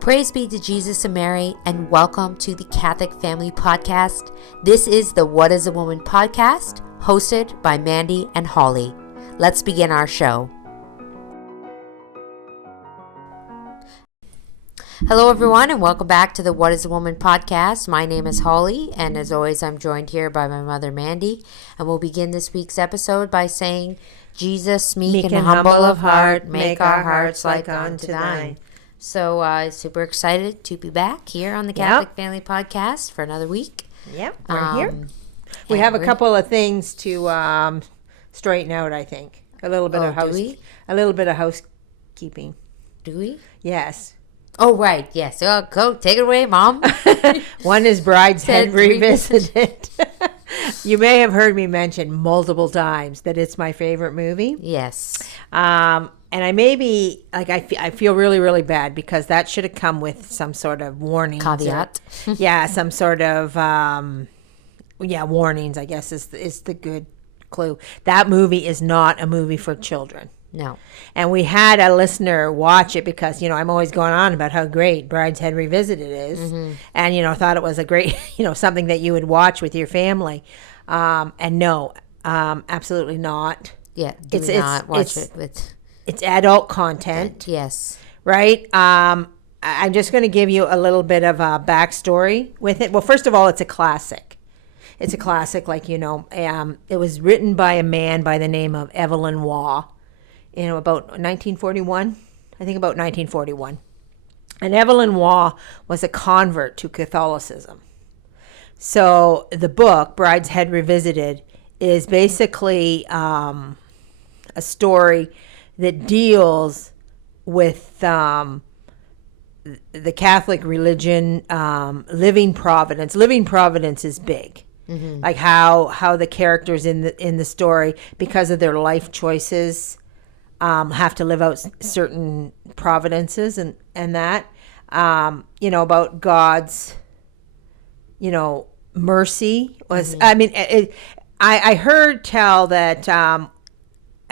Praise be to Jesus and Mary, and welcome to the Catholic Family Podcast. This is the What is a Woman podcast, hosted by Mandy and Holly. Let's begin our show. Hello everyone, and welcome back to the What is a Woman podcast. My name is Holly, and as always, I'm joined here by my mother Mandy, and we'll begin this week's episode by saying, Jesus, meek and humble of heart, make our hearts like unto thine. So super excited to be back here on the Catholic Family Podcast for another week. Yep, we're here. We have a couple of things to straighten out, I think. A little bit of housekeeping. Do we? Yes. Oh, right. Yes. Oh, go. Take it away, Mom. One is Brideshead Revisited. You may have heard me mention multiple times that it's my favorite movie. Yes. And I feel really, really bad because that should have come with some sort of warning. Caveat. Some sort of, warnings, I guess, is the good clue. That movie is not a movie for children. No. And we had a listener watch it because, I'm always going on about how great Brideshead Revisited is. Mm-hmm. And, thought it was a great, something that you would watch with your family. And no, absolutely not. Yeah, do not watch it with... It's adult content. Yes. Right? I'm just going to give you a little bit of a backstory with it. Well, first of all, it's a classic. It's a classic, it was written by a man by the name of Evelyn Waugh, about 1941. I think about 1941. And Evelyn Waugh was a convert to Catholicism. So the book, Brideshead Revisited, is basically a story that deals with the Catholic religion, living providence. Living providence is big. Mm-hmm. Like how the characters in the story, because of their life choices, have to live out certain providences and that, about God's, mercy was, mm-hmm. I heard tell that,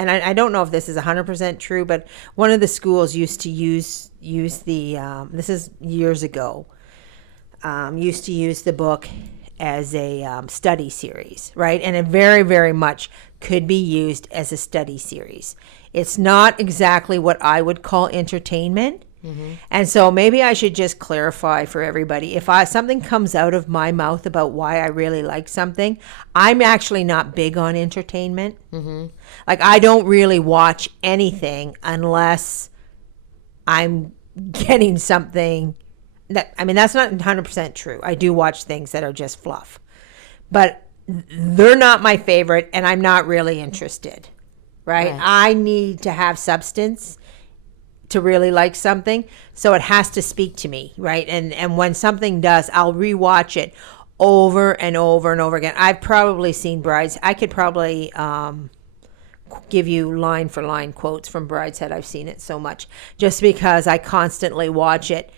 and I don't know if this is 100% true, but one of the schools used to use the, this is years ago, used to use the book as a study series, right? And it very, very much could be used as a study series. It's not exactly what I would call entertainment. Mm-hmm. And so maybe I should just clarify for everybody. If something comes out of my mouth about why I really like something, I'm actually not big on entertainment. Mm-hmm. Like, I don't really watch anything unless I'm getting something that's not 100% true. I do watch things that are just fluff, but they're not my favorite, and I'm not really interested, right? I need to have substance to really like something, so it has to speak to me, right? And when something does, I'll rewatch it over and over and over again. I've probably seen I could probably give you line for line quotes from Brideshead. I've seen it so much just because I constantly watch it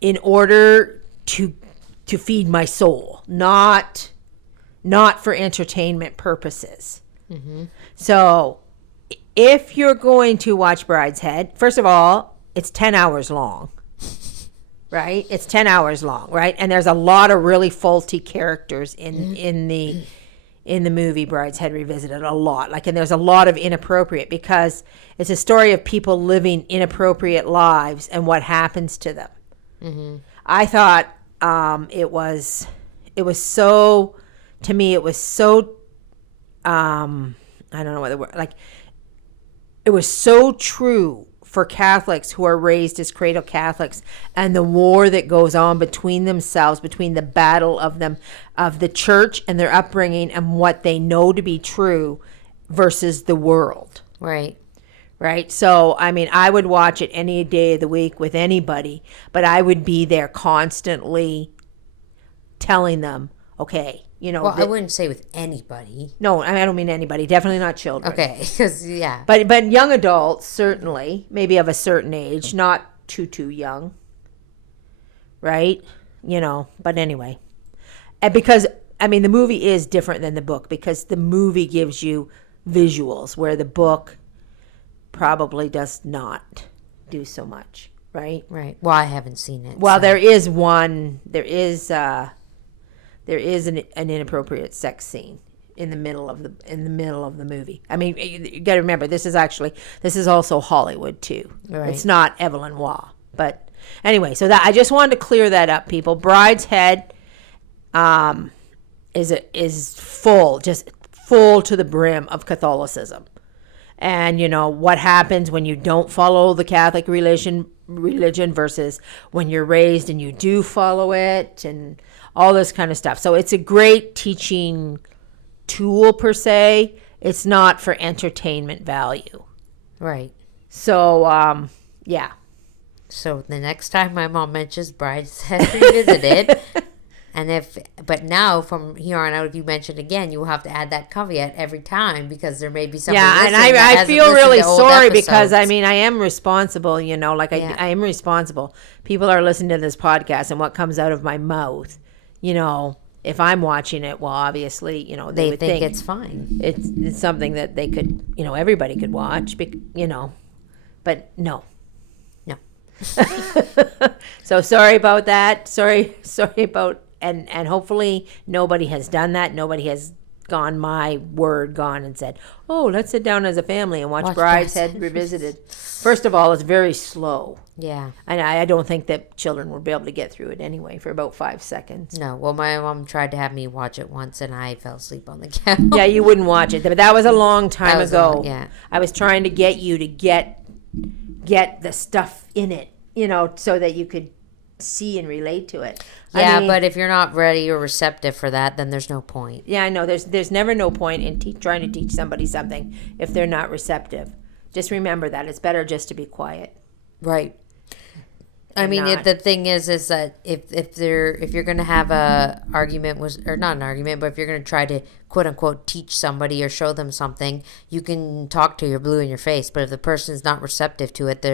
in order to feed my soul, not for entertainment purposes. Mm-hmm. So if you're going to watch Brideshead, first of all, it's 10 hours long, right? It's 10 hours long, right? And there's a lot of really faulty characters in the movie Brideshead Revisited, a lot. And there's a lot of inappropriate, because it's a story of people living inappropriate lives and what happens to them. Mm-hmm. I thought it was so, to me, it was so, I don't know what the word, it was so true for Catholics who are raised as cradle Catholics, and the war that goes on between themselves, between the battle of the church and their upbringing and what they know to be true versus the world. Right. Right. So, I would watch it any day of the week with anybody, but I would be there constantly telling them, okay, Well, I wouldn't say with anybody. No, I don't mean anybody. Definitely not children. Okay, because, yeah. But young adults, certainly, maybe of a certain age, not too young. Right? But anyway. And because, the movie is different than the book, because the movie gives you visuals where the book probably does not do so much. right? Right. Well, I haven't seen it. Well, so. there is one. There is an inappropriate sex scene in the middle of the movie. I mean, you got to remember this is also Hollywood too. Right. It's not Evelyn Waugh, but anyway. So that I just wanted to clear that up, people. Brideshead is full to the brim of Catholicism. And, what happens when you don't follow the Catholic religion versus when you're raised and you do follow it and all this kind of stuff. So it's a great teaching tool per se. It's not for entertainment value. Right. So, yeah. So the next time my mom mentions Brideshead Revisited, but now from here on out, if you mention it again, you will have to add that caveat every time because there may be somebody. Yeah, and I feel really sorry because I am responsible. I am responsible. People are listening to this podcast, and what comes out of my mouth, if I'm watching it, well, obviously, they would think it's fine. It's something that they could, everybody could watch, but no. So sorry about that. Sorry about. And hopefully nobody has done that. Nobody has gone and said, oh, let's sit down as a family and watch Brideshead Revisited. First of all, it's very slow. Yeah. And I don't think that children will be able to get through it anyway for about 5 seconds. No. Well, my mom tried to have me watch it once and I fell asleep on the couch. Yeah, you wouldn't watch it. But that was a long time ago. Yeah. I was trying to get you to get the stuff in it, so that you could see and relate to it. Yeah, but if you're not ready or receptive for that, then there's no point. Yeah, I know. There's never no point in trying to teach somebody something if they're not receptive. Just remember that it's better just to be quiet. Right. I mean, the thing is that if you're going to have a argument or not an argument, but if you're going to try to quote unquote teach somebody or show them something, you can talk to your blue in your face. But if the person's not receptive to it,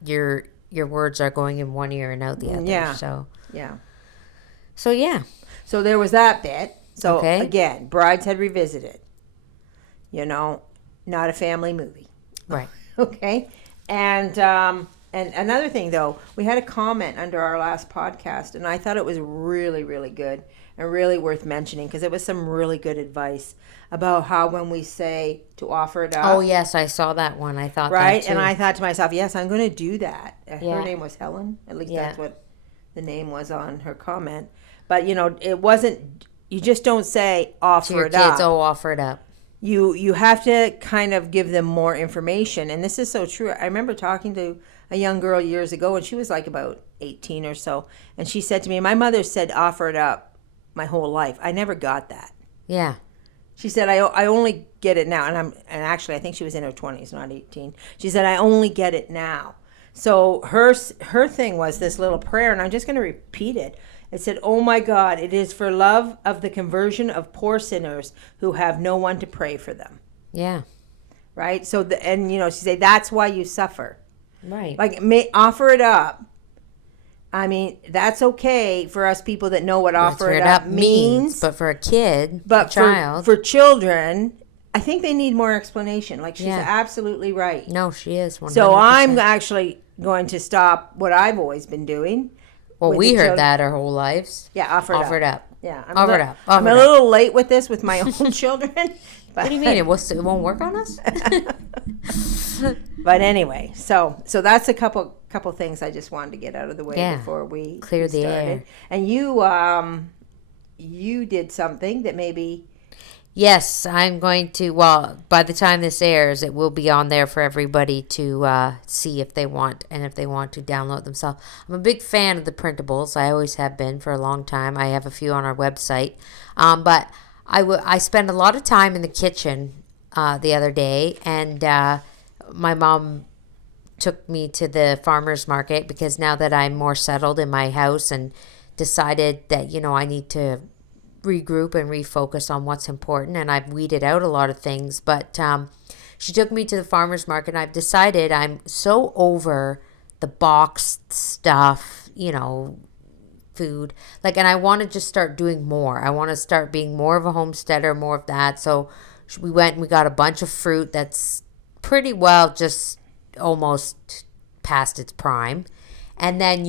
your words are going in one ear and out the other. Yeah. So yeah. So yeah. So there was that bit. So okay. Again, Brideshead Revisited. Not a family movie. Right. Okay. And another thing though, we had a comment under our last podcast, and I thought it was really, really good and really worth mentioning because it was some really good advice about how when we say to offer it up. Oh yes, I saw that one. I thought right, that too. And I thought to myself, yes, I'm going to do that. Yeah. Her name was Helen. At least that's what the name was on her comment. But it wasn't. You just don't say offer to your it kids, up. Oh, offer it up. You have to kind of give them more information, and this is so true. I remember talking to a young girl years ago, and she was like about 18 or so, and she said to me, "My mother said offer it up my whole life. I never got that." Yeah. She said, I only get it now. And actually, I think she was in her 20s, not 18. She said, I only get it now. So her thing was this little prayer, and I'm just going to repeat it. It said, oh my God, it is for love of the conversion of poor sinners who have no one to pray for them. Yeah. Right? So, she said, that's why you suffer. Right. Like, offer it up. I mean, that's okay for us people that know what offer it up means. But for a kid, child. For children, I think they need more explanation. Like, she's absolutely right. No, she is. 100%. So I'm actually going to stop what I've always been doing. Well, we heard that our whole lives. Yeah, offer it up. Yeah, offer it up. I'm a little late with this with my own children. What do you mean? It won't work on us? But anyway, so that's a couple things I just wanted to get out of the way before we clear the air. And you did something that maybe. Yes, I'm going to. Well, by the time this airs, it will be on there for everybody to see if they want, and if they want to download themselves. I'm a big fan of the printables. I always have been for a long time. I have a few on our website, but I spend a lot of time in the kitchen the other day, and my mom took me to the farmer's market because now that I'm more settled in my house and decided that I need to regroup and refocus on what's important, and I've weeded out a lot of things, but she took me to the farmer's market, and I've decided I'm so over the boxed stuff, food, and I want to just start doing more. I want to start being more of a homesteader, more of that. So we went and we got a bunch of fruit that's pretty well just almost past its prime. And then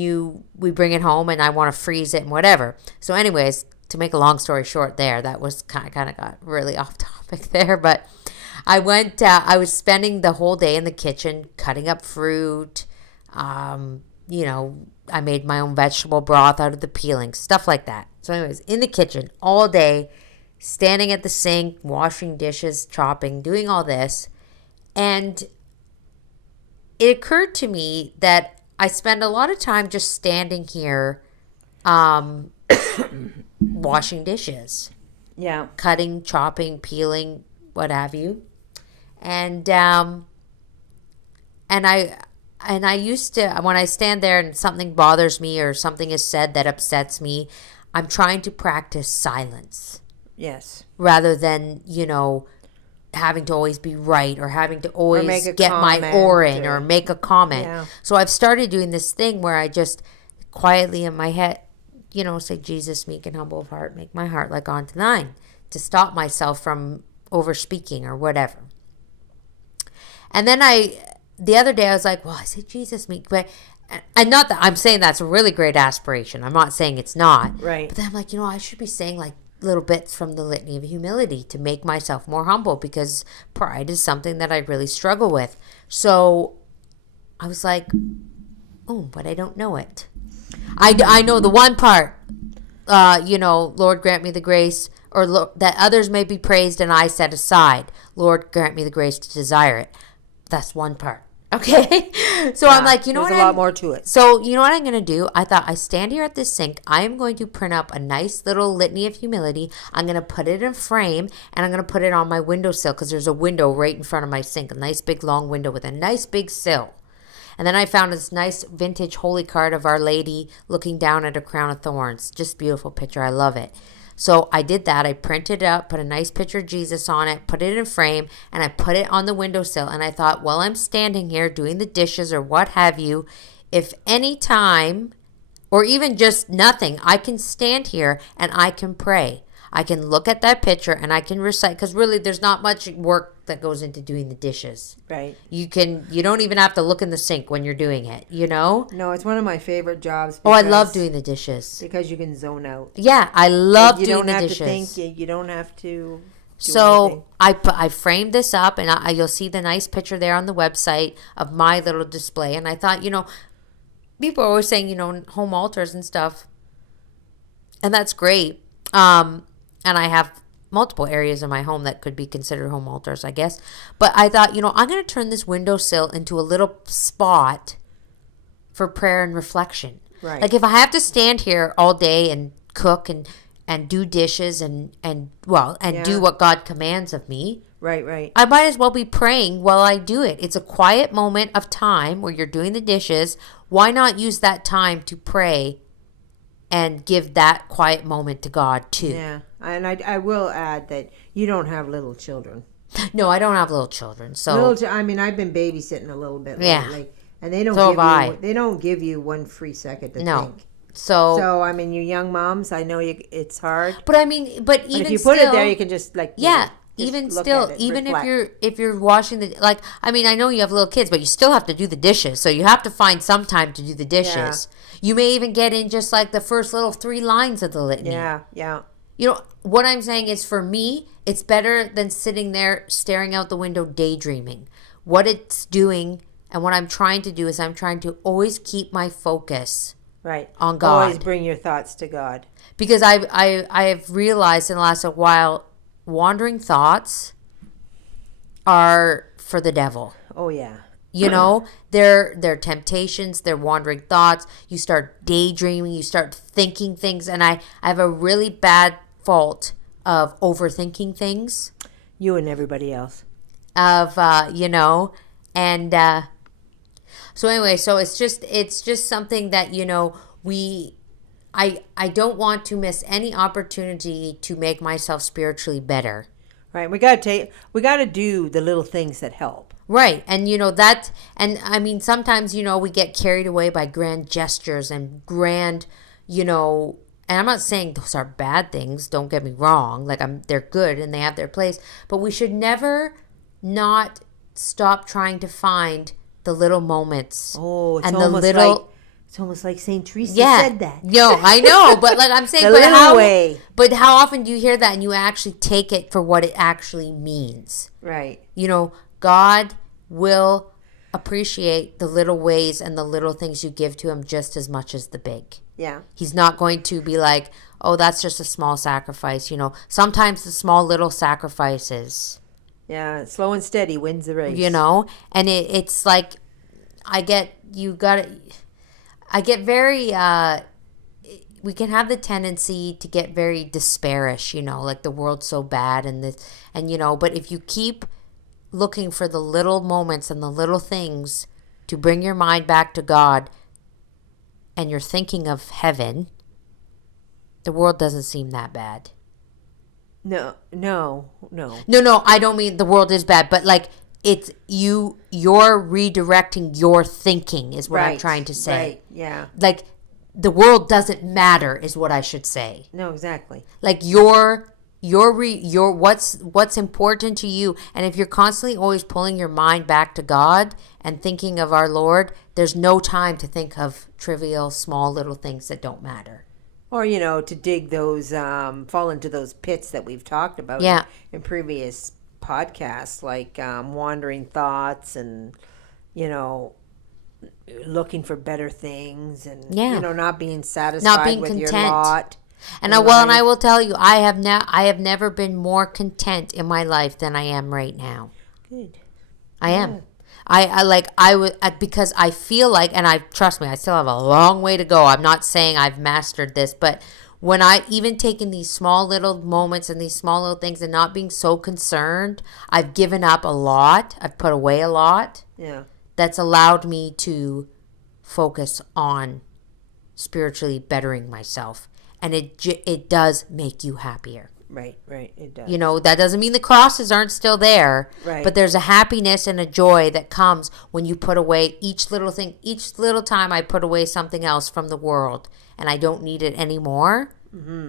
we bring it home and I want to freeze it and whatever. So anyways, to make a long story short there, that was kind of got really off topic there. But I was spending the whole day in the kitchen cutting up fruit. I made my own vegetable broth out of the peelings, stuff like that. So anyways, in the kitchen all day, standing at the sink, washing dishes, chopping, doing all this. And it occurred to me that I spend a lot of time just standing here washing dishes. Yeah. Cutting, chopping, peeling, what have you. And I used to, when I stand there and something bothers me or something is said that upsets me, I'm trying to practice silence. Yes. Rather than, having to always be right or having to always get my oar in or make a comment. Yeah. So I've started doing this thing where I just quietly in my head, say, Jesus, meek and humble of heart, make my heart like unto thine, to stop myself from over speaking or whatever. And then the other day I was like, well, I say Jesus, meek, but, and not that I'm saying that's a really great aspiration. I'm not saying it's not. Right. But then I'm like, I should be saying like little bits from the litany of humility to make myself more humble, because pride is something that I really struggle with. So I was like, oh, but I don't know it. I know the one part, Lord, grant me the grace, or that others may be praised and I set aside. Lord, grant me the grace to desire it. That's one part. Okay. So I'm like, there's a lot more to it. So you know what I'm going to do? I thought, I stand here at this sink. I am going to print up a nice little litany of humility. I'm going to put it in frame and I'm going to put it on my windowsill, because there's a window right in front of my sink, a nice big long window with a nice big sill. And then I found this nice vintage holy card of Our Lady looking down at a crown of thorns. Just beautiful picture. I love it. So I did that. I printed it up, put a nice picture of Jesus on it, put it in frame, and I put it on the windowsill. And I thought, while I'm standing here doing the dishes or what have you, if any time or even just nothing, I can stand here and I can pray. I can look at that picture and I can recite, because really there's not much work that goes into doing the dishes. Right. You don't even have to look in the sink when you're doing it, No, it's one of my favorite jobs. I love doing the dishes. Because you can zone out. Yeah, I love doing the dishes. You don't have to think. You don't have to So I framed this up, and you'll see the nice picture there on the website of my little display. And I thought, people are always saying, home altars and stuff. And that's great. And I have multiple areas in my home that could be considered home altars, I guess. But I thought, I'm going to turn this windowsill into a little spot for prayer and reflection. Right. Like if I have to stand here all day and cook and do dishes and do what God commands of me. Right. I might as well be praying while I do it. It's a quiet moment of time where you're doing the dishes. Why not use that time to pray and give that quiet moment to God too? Yeah. And I will add that you don't have little children. No, I don't have little children. So I've been babysitting a little bit lately, and they don't give you one free second to think. So you young moms, I know it's hard. But but even if you put it there, you can just even still, even reflect. if you're washing I know you have little kids, but you still have to do the dishes. So you have to find some time to do the dishes. Yeah. You may even get in just like the first little 3 lines of the litany. Yeah. What I'm saying is, for me, it's better than sitting there staring out the window daydreaming. What it's doing and what I'm trying to do is I'm trying to always keep my focus on God. Always bring your thoughts to God. Because I have realized in the last while, wandering thoughts are for the devil. Oh, yeah. They're temptations, they're wandering thoughts. You start daydreaming, you start thinking things. And I have a really bad fault of overthinking things. You and everybody else. So anyway, so it's just something that, I don't want to miss any opportunity to make myself spiritually better. Right. We got to do the little things that help. Right. And, sometimes, we get carried away by grand gestures and grand, and I'm not saying those are bad things. Don't get me wrong. They're good and they have their place, but we should never not stop trying to find the little moments. Oh, it's and almost the little. like it's almost like Saint Teresa said that. No, I know, but like I'm saying, The but little way. But how often do you hear that and you actually take it for what it actually means? Right. You know, God will appreciate the little ways and the little things you give to him just as much as the big. Yeah. He's not going to be like, oh, that's just a small sacrifice. You know, sometimes the small little sacrifices. Yeah, slow and steady wins the race. You know, and it's like, I get very, we can have the tendency to get very desparish, you know, like the world's so bad and you know, but if you keep looking for the little moments and the little things to bring your mind back to God and you're thinking of heaven, the world doesn't seem that bad. No. No, I don't mean the world is bad, but like it's you're redirecting your thinking is what I'm trying to say. Right, yeah. Like the world doesn't matter is what I should say. No, exactly. Like what's important to you, and if you're constantly always pulling your mind back to God and thinking of our Lord, there's no time to think of trivial small little things that don't matter. Or, you know, to dig those, fall into those pits that we've talked about in previous podcasts, like wandering thoughts and, you know, looking for better things and, you know, not being satisfied with your lot. And I will tell you, I have never been more content in my life than I am right now. Good. I am. Because I feel like, and trust me, I still have a long way to go. I'm not saying I've mastered this, but when I even taken these small little moments and these small little things and not being so concerned, I've given up a lot. I've put away a lot. Yeah. That's allowed me to focus on spiritually bettering myself. And it does make you happier. Right, it does. You know, that doesn't mean the crosses aren't still there. Right. But there's a happiness and a joy that comes when you put away each little thing. Each little time I put away something else from the world and I don't need it anymore,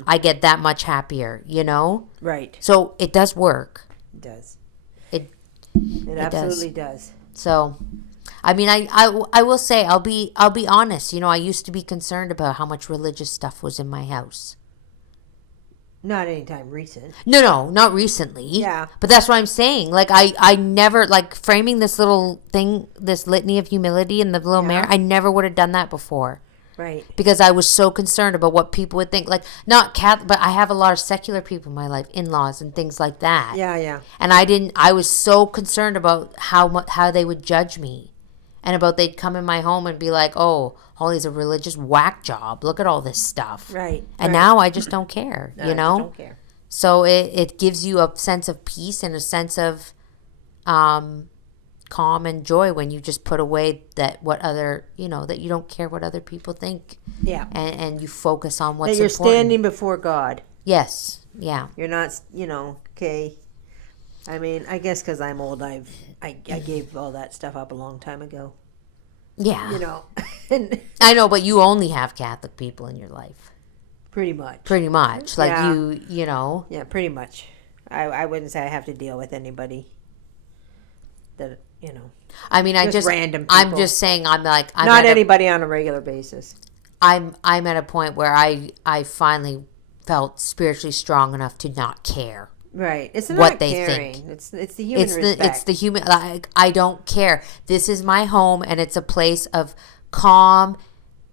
I get that much happier, you know? Right. So it does work. It does. It absolutely does. So, I mean, I will say, I'll be honest. You know, I used to be concerned about how much religious stuff was in my house. Not anytime recent. No, not recently. Yeah. But that's what I'm saying. Like, I never, like, framing this little thing, this litany of humility in the little mirror, I never would have done that before. Right. Because I was so concerned about what people would think. Like, not Catholic, but I have a lot of secular people in my life, in-laws and things like that. Yeah. And I was so concerned about how they would judge me. And about they'd come in my home and be like, oh, Holly's a religious whack job. Look at all this stuff. Right. And now I just don't care, you know? I just don't care. So it gives you a sense of peace and a sense of calm and joy when you just put away that you don't care what other people think. Yeah. And you focus on what's that you're important. standing before God. Yes. Yeah. You're not, okay. I mean, I guess because I'm old, I gave all that stuff up a long time ago. Yeah. You know. I know, but you only have Catholic people in your life. Pretty much. Like yeah. you know. Yeah, pretty much. I wouldn't say I have to deal with anybody that, you know. I mean, random people. I'm just saying, I'm not anybody on a regular basis. I'm at a point where I finally felt spiritually strong enough to not care. Right. It's not what they caring. think. It's the human respect. It's the human. Like, I don't care. This is my home, and it's a place of calm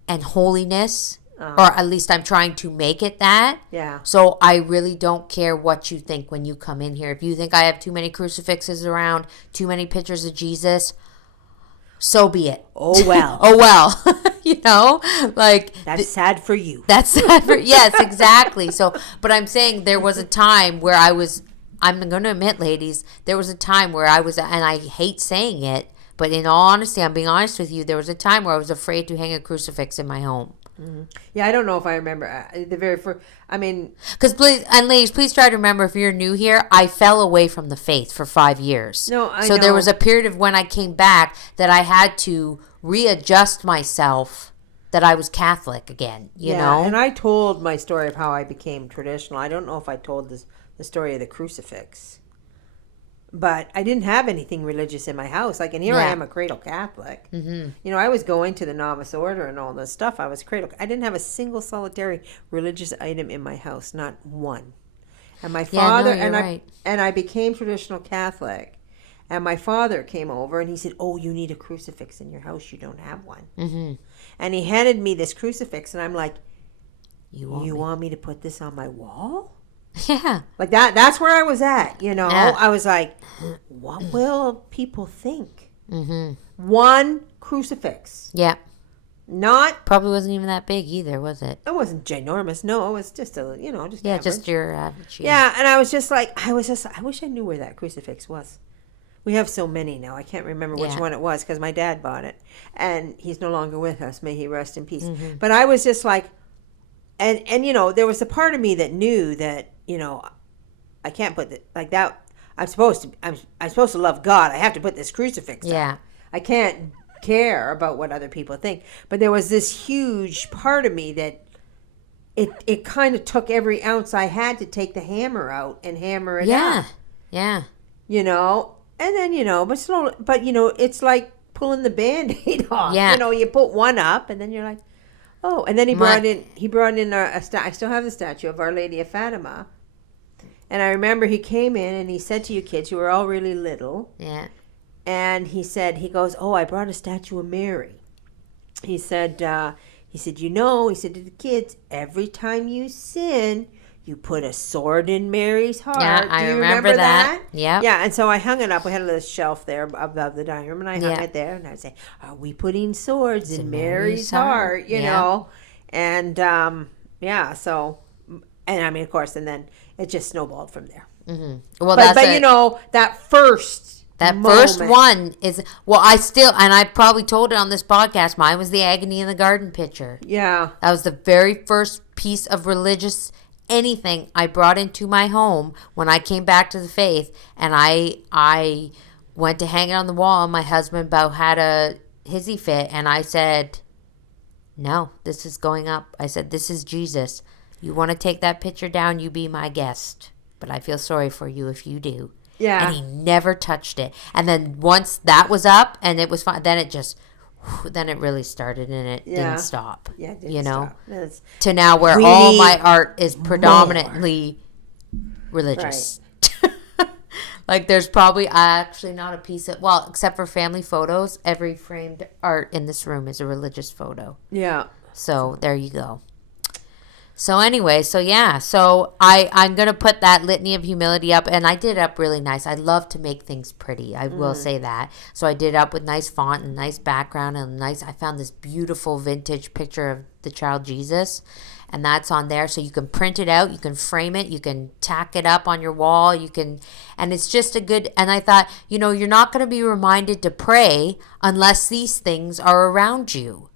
and holiness, or at least I'm trying to make it that. Yeah. So I really don't care what you think when you come in here. If you think I have too many crucifixes around, too many pictures of Jesus, so be it. Oh well. Oh well. You know, like that's sad for you. That's sad for yes, exactly. So, but I'm saying there was a time where I'm going to admit, ladies, there was a time where and I hate saying it, but in all honesty, I'm being honest with you, there was a time where I was afraid to hang a crucifix in my home. Mm-hmm. Yeah, I don't know if I remember the very first. I mean, because ladies, please try to remember, if you're new here, I fell away from the faith for 5 years. No, I so know. there was a period of when I came back that I had to readjust myself that I was Catholic again. You know, and I told my story of how I became traditional. I don't know if I told the story of the crucifix, but I didn't have anything religious in my house. Like, and here I am, a cradle Catholic. You know, I was going to the novice order and all this stuff. I was cradle. I didn't have a single solitary religious item in my house, not one. And my father and I became traditional Catholic. And my father came over and he said, "Oh, you need a crucifix in your house. You don't have one." And he handed me this crucifix, and I'm like, "You want me to put this on my wall?" Yeah. Like that. That's where I was at, you know. Yeah. I was like, what will people think? One crucifix. Yeah. Not. Probably wasn't even that big either, was it? It wasn't ginormous. No, it was just just yeah, average. Just your average. Yeah, and I was just like, I wish I knew where that crucifix was. We have so many now. I can't remember which one it was because my dad bought it, and he's no longer with us. May he rest in peace. But I was just like, and you know, there was a part of me that knew that, you know, I can't put it like that. I'm supposed to love God. I have to put this crucifix up. I can't care about what other people think. But there was this huge part of me that it kind of took every ounce I had to take the hammer out and hammer it out. Yeah. You know, and then, you know, but you know, it's like pulling the Band-Aid off. Yeah. You know, you put one up and then you're like, oh, and then he brought in I still have the statue of Our Lady of Fatima. And I remember he came in and he said to you kids, you were all really little. Yeah. And he goes, "Oh, I brought a statue of Mary." He said, you know, he said to the kids, every time you sin, you put a sword in Mary's heart. Yeah, I remember that. Yeah. Yeah, and so I hung it up. We had a little shelf there above the dining room, and I hung it there. And I'd say, "Are we putting swords in Mary's heart?" You know? And, so, and I mean, of course, and then it just snowballed from there. Well, but you know, that first one is, well, I probably told it on this podcast, mine was the Agony in the Garden picture. Yeah. That was the very first piece of religious anything I brought into my home when I came back to the faith, and I went to hang it on the wall, and my husband about had a hissy fit, and I said, "No, this is going up." I said, "This is Jesus. You want to take that picture down, you be my guest. But I feel sorry for you if you do." Yeah. And he never touched it. And then once that was up and it was fine, then it really started and it didn't stop. Yeah, it didn't stop. To now where all my art is predominantly religious. Right. Like there's probably actually not a piece of, well, except for family photos, every framed art in this room is a religious photo. Yeah. So there you go. So anyway, so I'm going to put that Litany of Humility up, and I did it up really nice. I love to make things pretty. I will say that. So I did it up with nice font and nice background and I found this beautiful vintage picture of the child Jesus, and that's on there. So you can print it out, you can frame it, you can tack it up on your wall, and it's just and I thought, you know, you're not going to be reminded to pray unless these things are around you.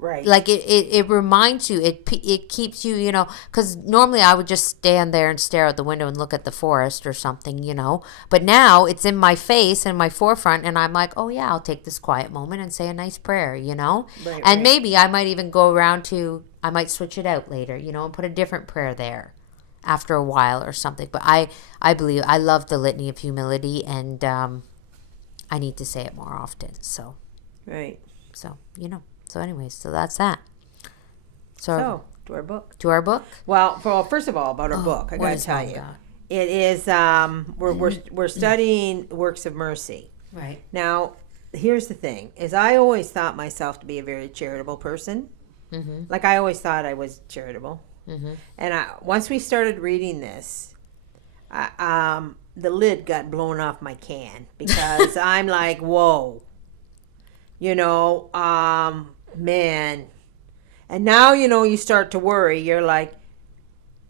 Right. Like it reminds you, it keeps you, you know, because normally I would just stand there and stare out the window and look at the forest or something, you know. But now it's in my face and my forefront, and I'm like, oh yeah, I'll take this quiet moment and say a nice prayer, you know. Right, and maybe I might even go around I might switch it out later, you know, and put a different prayer there after a while or something. But I believe, I love the Litany of Humility, and I need to say it more often. So. Right. So, you know. So anyways, so that's that. So to our book. To our book? Well, first of all, about our book, I got to tell you. It is, we're studying works of mercy. Right. Now, here's the thing, is I always thought myself to be a very charitable person. Mm-hmm. Like, I always thought I was charitable. Mm-hmm. And once we started reading this, the lid got blown off my can because I'm like, whoa. You know, man. And now, you know, you start to worry. You're like,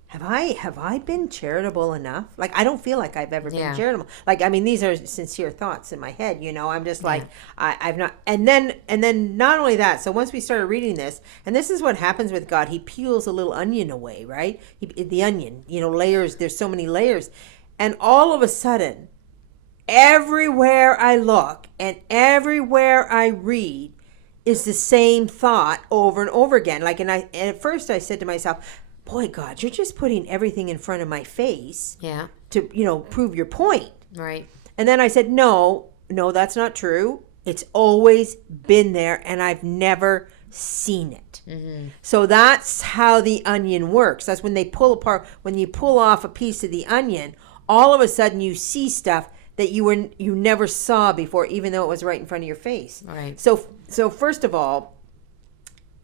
have I been charitable enough? Like, I don't feel like I've ever been charitable. Like, I mean, these are sincere thoughts in my head, you know. I'm just like, I've not. And then not only that, so once we started reading this, and this is what happens with God. He peels a little onion away, right? The onion, you know, layers. There's so many layers. And all of a sudden, everywhere I look and everywhere I read is the same thought over and over again. Like, and at first I said to myself, boy, God, you're just putting everything in front of my face to, you know, prove your point. Right. And then I said, no, that's not true. It's always been there, and I've never seen it. Mm-hmm. So that's how the onion works. That's when they pull apart, when you pull off a piece of the onion, all of a sudden you see stuff that you never saw before, even though it was right in front of your face. Right. So first of all,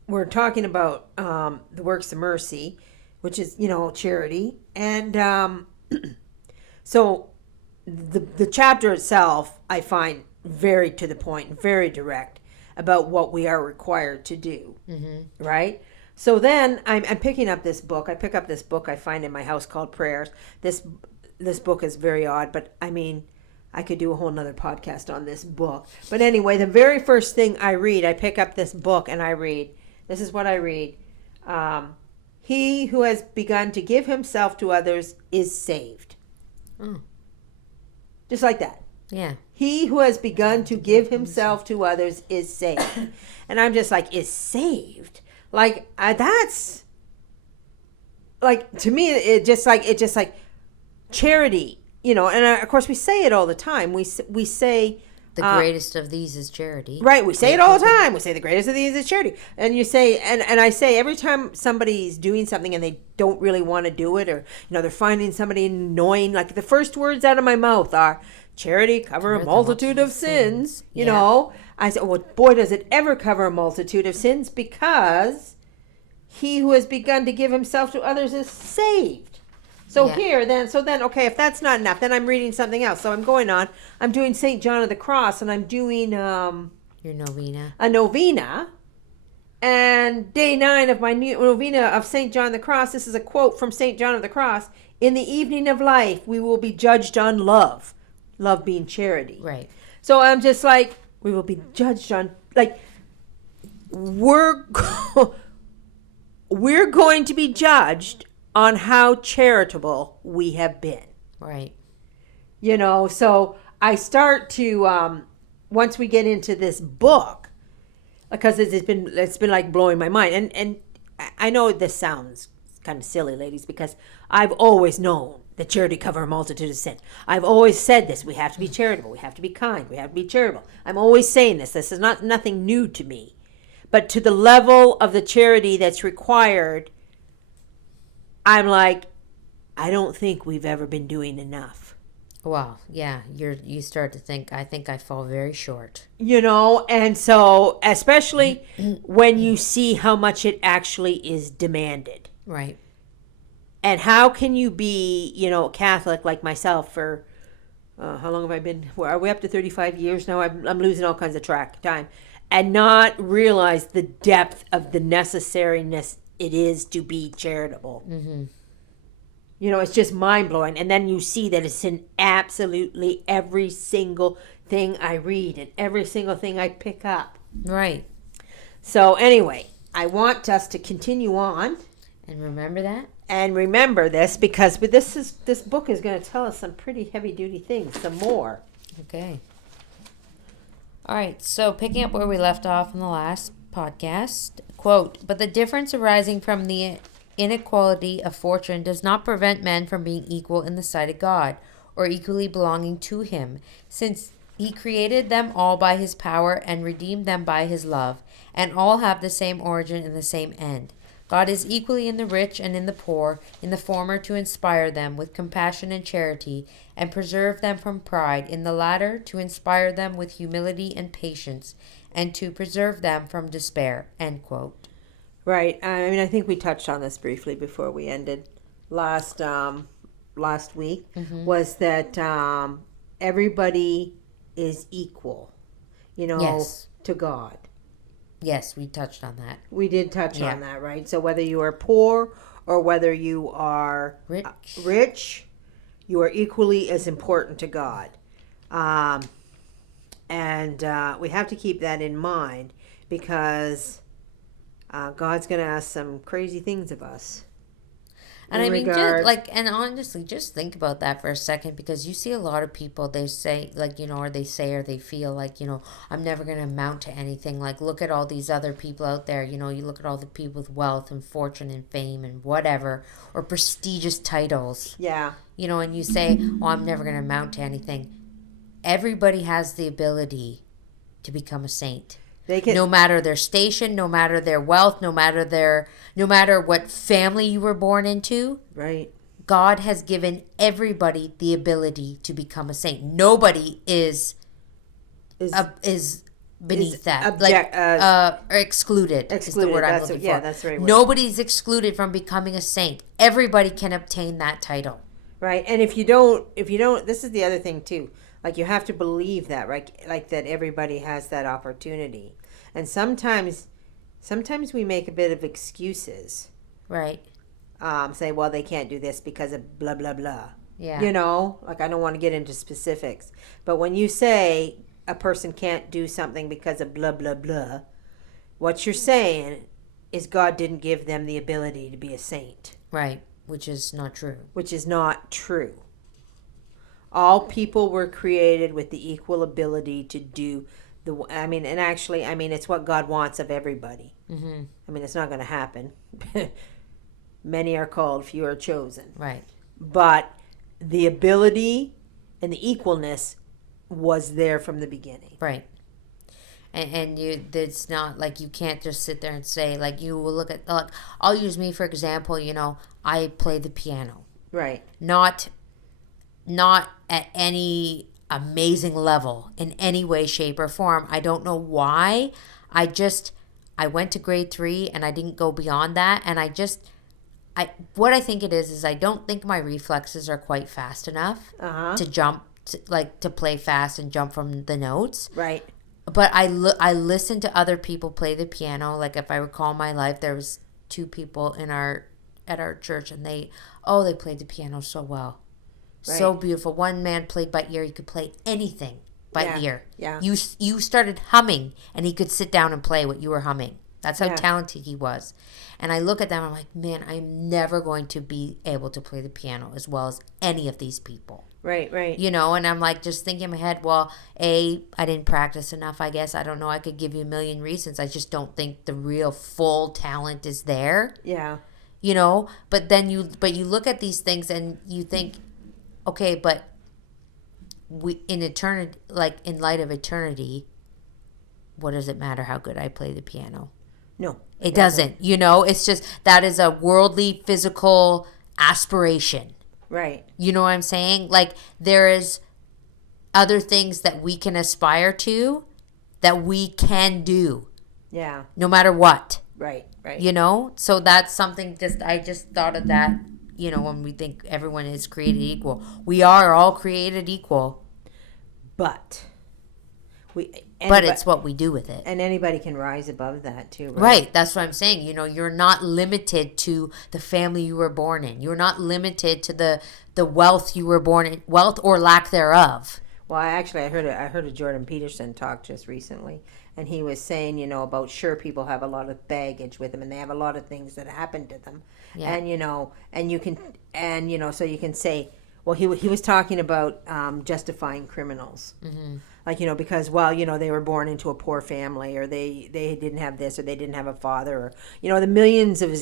we're talking about the works of mercy, which is, charity. And so the chapter itself, I find very to the point, very direct about what we are required to do. Mm-hmm. Right? So then I'm picking up this book. I pick up this book I find in my house called Prayers. This book is very odd, but I mean, I could do a whole nother podcast on this book. But anyway, the very first thing I read, I pick up this book and I read, this is what I read. He who has begun to give himself to others is saved. Mm. Just like that. Yeah. He who has begun to give himself to others is saved. And I'm just like, is saved? Like, that's, like, to me, it just like charity, and of course we say it all the time. We say the greatest of these is charity. Right. We say it all the time. We say the greatest of these is charity. And you say, and I say every time somebody's doing something and they don't really want to do it, or, they're finding somebody annoying, like the first words out of my mouth are, charity cover a multitude of sins. You know, I said, well, boy, does it ever cover a multitude of sins, because he who has begun to give himself to others is saved. So okay, if that's not enough, then I'm reading something else. So I'm going on. I'm doing St. John of the Cross, and I'm doing your novena. A novena. And day 9 of my novena of St. John of the Cross, this is a quote from St. John of the Cross. In the evening of life, we will be judged on love. Love being charity. Right. So I'm just like, we will be judged on, like, we're going to be judged on how charitable we have been. Right. So I start to, once we get into this book, because it's been like blowing my mind. And I know this sounds kind of silly, ladies, because I've always known that charity cover a multitude of sins. I've always said this. We have to be charitable. We have to be kind. We have to be charitable. I'm always saying this. This is nothing new to me. But to the level of the charity that's required, I'm like, I don't think we've ever been doing enough. Well, yeah, you start to think, I think I fall very short. And so, especially when you see how much it actually is demanded. Right. And how can you be, Catholic like myself for, how long have I been? Are we up to 35 years now? I'm losing all kinds of track of time. And not realize the depth of the necessariness it is to be charitable. Mm-hmm. It's just mind-blowing. And then you see that it's in absolutely every single thing I read and every single thing I pick up. Right. So anyway, I want us to continue on. And remember that? And remember this, because this book is going to tell us some pretty heavy-duty things, some more. Okay. All right, so picking up where we left off in the last podcast, quote, "But the difference arising from the inequality of fortune does not prevent men from being equal in the sight of God, or equally belonging to him, since he created them all by his power and redeemed them by his love, and all have the same origin and the same end. God is equally in the rich and in the poor, in the former to inspire them with compassion and charity, and preserve them from pride, in the latter to inspire them with humility and patience, and to preserve them from despair." End quote. Right. I mean, I think we touched on this briefly before we ended last week, was that everybody is equal, yes, to God. Yes, we touched on that. We did touch on that, right? So whether you are poor or whether you are rich, you are equally as important to God. And we have to keep that in mind, because God's going to ask some crazy things of us. And and honestly, just think about that for a second, because you see a lot of people, they say, or they feel like, I'm never going to amount to anything. Like, look at all these other people out there. You look at all the people with wealth and fortune and fame and whatever, or prestigious titles. Yeah. And you say, I'm never going to amount to anything. everybody has the ability to become a saint. They can, no matter their station, no matter their wealth, no matter what family you were born into. right. God has given everybody the ability to become a saint. Nobody is beneath that. Or excluded is the word I'm looking for. Yeah, that's the right word. Nobody's excluded from becoming a saint. Everybody can obtain that title. Right. And if you don't, this is the other thing too. Like, you have to believe that, right? Like, that everybody has that opportunity. And sometimes we make a bit of excuses. Right. Say, well, they can't do this because of blah, blah, blah. Yeah. You know, like, I don't want to get into specifics. But when you say a person can't do something because of blah, blah, blah, what you're saying is God didn't give them the ability to be a saint. Right. Which is not true. Which is not true. All people were created with the equal ability to do it's what God wants of everybody. Mm-hmm. I mean, it's not going to happen. Many are called, few are chosen. Right. But the ability and the equalness was there from the beginning. Right. And it's not like you can't just sit there and say, like, you will look at, like, I'll use me for example, I play the piano. Right. Not at any amazing level in any way, shape, or form. I don't know why. I went to grade 3 and I didn't go beyond that. And what I think it is I don't think my reflexes are quite fast enough to jump, to play fast and jump from the notes. Right. But I listen to other people play the piano. Like, if I recall my life, there was 2 people at our church, and they played the piano so well. Right. So beautiful. One man played by ear. He could play anything by ear. Yeah. You started humming, and he could sit down and play what you were humming. That's how talented he was. And I look at them, I'm like, man, I'm never going to be able to play the piano as well as any of these people. Right. And I'm like, just thinking in my head, well, I didn't practice enough, I guess. I don't know. I could give you a million reasons. I just don't think the real full talent is there. Yeah. But then you look at these things and you think, okay, but in eternity, like, in light of eternity, what does it matter how good I play the piano? No. It doesn't. It's just, that is a worldly, physical aspiration. Right. You know what I'm saying? Like, there is other things that we can aspire to that we can do. Yeah. No matter what. Right. So that's something I just thought of that, when we think everyone is created equal. We are all created equal. But it's what we do with it. And anybody can rise above that too, right? Right. That's what I'm saying. You're not limited to the family you were born in. You're not limited to the wealth you were born in, wealth or lack thereof. Well, I heard a Jordan Peterson talk just recently, and he was saying, about people have a lot of baggage with them, and they have a lot of things that happen to them. Yeah. And so you can say, well, he was talking about justifying criminals. Mm-hmm. Like, because, they were born into a poor family, or they didn't have this, or they didn't have a father, or, the millions of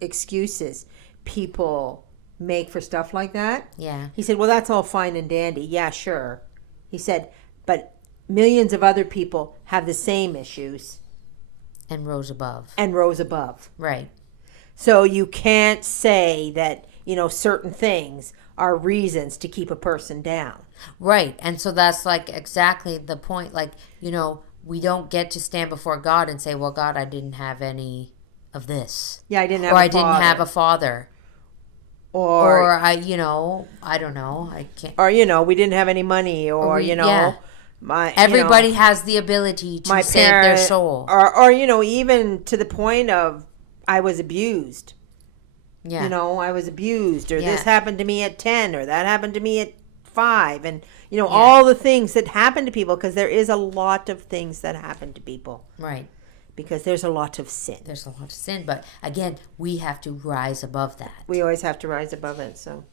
excuses people make for stuff like that. Yeah. He said, well, that's all fine and dandy. Yeah, sure. He said, but millions of other people have the same issues. And rose above. Right. So you can't say that, certain things are reasons to keep a person down. Right. And so that's like exactly the point. Like, we don't get to stand before God and say, well, God, I didn't have any of this. Yeah, I didn't have a father. Or I didn't have a father. Or I don't know. I can't. Or, we didn't have any money, or, everybody has the ability to save their soul. Or, even to the point of, I was abused. Yeah. I was abused, or this happened to me at 10, or that happened to me at 5, and all the things that happen to people, because there is a lot of things that happen to people. Right. Because there's a lot of sin. But again, we have to rise above that. We always have to rise above it. So.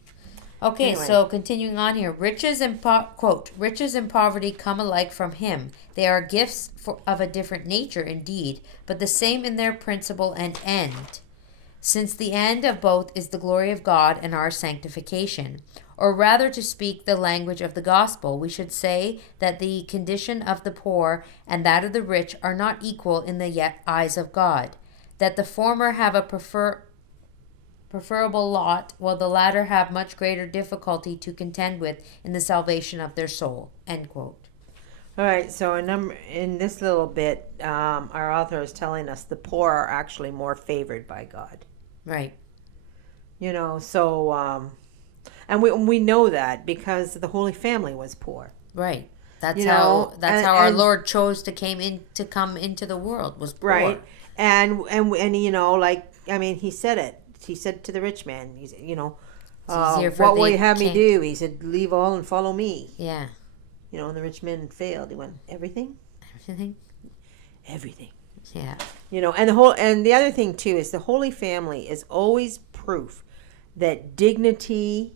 Okay, anyway. So continuing on here, riches and poverty come alike from him. They are gifts of a different nature, indeed, but the same in their principle and end. since the end of both is the glory of God and our sanctification. Or rather, to speak the language of the gospel, we should say that the condition of the poor and that of the rich are not equal in the yet eyes of God, that the former have a preferable lot, while the latter have much greater difficulty to contend with in the salvation of their soul. End quote. All right, so in this little bit, our author is telling us the poor are actually more favored by God. Right. So and we know that because the Holy Family was poor. Right. That's how our Lord chose to come into the world, was poor. Right. And he said it. He said to the rich man, what will you have me do? He said, leave all and follow me. Yeah. And the rich man failed. He went, everything? Everything. Yeah. And the other thing too is the Holy Family is always proof that dignity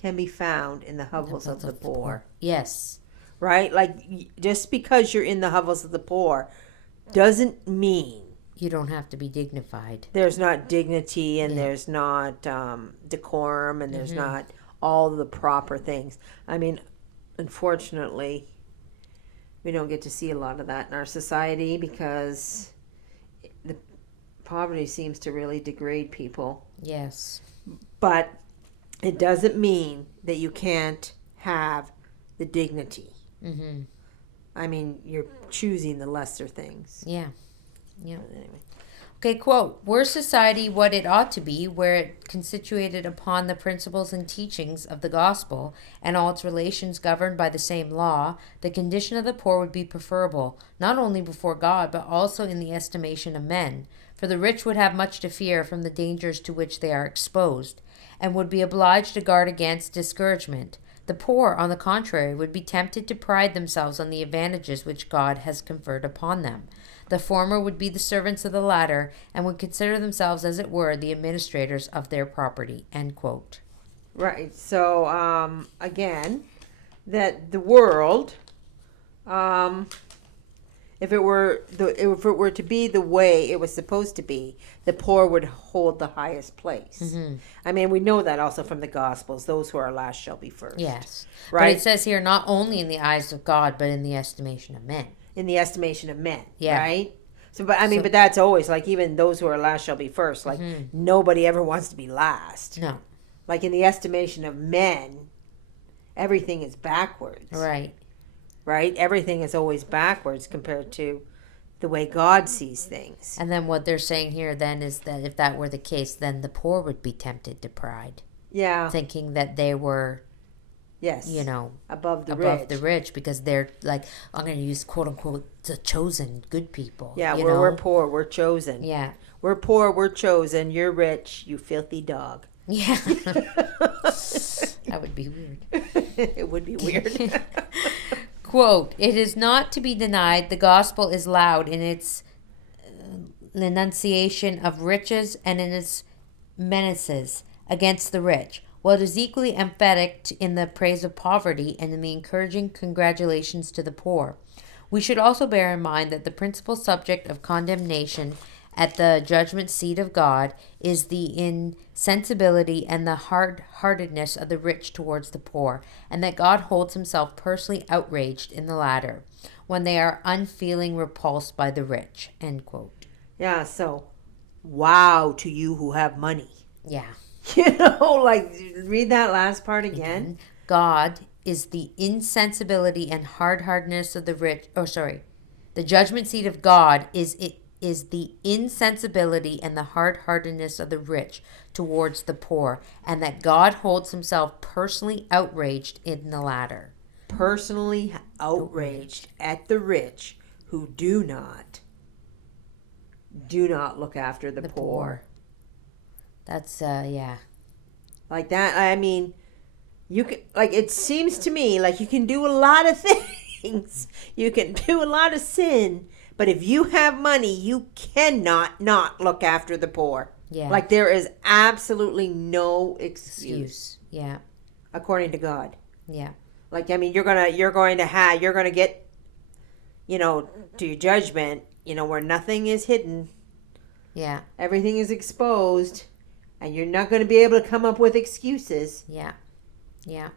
can be found in the hovels of the poor. Yes. Right? Like, just because you're in the hovels of the poor doesn't mean you don't have to be dignified. There's not dignity, and there's not decorum, and there's not all the proper things. I mean, unfortunately, we don't get to see a lot of that in our society because the poverty seems to really degrade people. Yes. But it doesn't mean that you can't have the dignity. Mm-hmm. I mean, you're choosing the lesser things. Yeah. Yeah. But anyway. Okay, quote, were society what it ought to be, where it constituted upon the principles and teachings of the gospel, and all its relations governed by the same law, the condition of the poor would be preferable, not only before God, but also in the estimation of men. For the rich would have much to fear from the dangers to which they are exposed, and would be obliged to guard against discouragement. The poor, on the contrary, would be tempted to pride themselves on the advantages which God has conferred upon them. The former would be the servants of the latter, and would consider themselves, as it were, the administrators of their property. End quote. Right. So, again, that the world, if it were to be the way it was supposed to be, the poor would hold the highest place. Mm-hmm. I mean, we know that also from the Gospels. Those who are last shall be first. Yes. Right. But it says here, not only in the eyes of God, but in the estimation of men. In the estimation of men. Yeah. Right. So, but that's always like, even those who are last shall be first. Like, nobody ever wants to be last. No. Like, in the estimation of men, everything is backwards. Right. Right? Everything is always backwards compared to the way God sees things. And then what they're saying here then is that if that were the case, then the poor would be tempted to pride. Yeah. Thinking that they were, yes, above the rich, because they're like, I'm going to use quote unquote the chosen good people. Yeah, we're poor, we're chosen. Yeah. We're poor, we're chosen. You're rich, you filthy dog. Yeah. That would be weird. It would be weird. Quote, it is not to be denied the gospel is loud in its enunciation of riches and in its menaces against the rich, while it is equally emphatic in the praise of poverty and in the encouraging congratulations to the poor. We should also bear in mind that the principal subject of condemnation at the judgment seat of God is the insensibility and the hard-heartedness of the rich towards the poor, and that God holds himself personally outraged in the latter, when they are unfeeling repulsed by the rich. End quote. Yeah, so, wow to you who have money. Yeah. Read that last part again. God is the insensibility and hard-heartedness of the rich. The judgment seat of God is the insensibility and the hard-heartedness of the rich towards the poor, and that God holds himself personally outraged in the latter. Personally outraged at the rich who do not look after the poor. That's, yeah. Like that, I mean, you can, it seems to me like you can do a lot of things. You can do a lot of sin. But if you have money, you cannot not look after the poor. Yeah. Like, there is absolutely no excuse. Yeah. According to God. Yeah. Like, I mean, you're gonna get, to your judgment, where nothing is hidden. Yeah. Everything is exposed, and you're not going to be able to come up with excuses. Yeah. Yeah.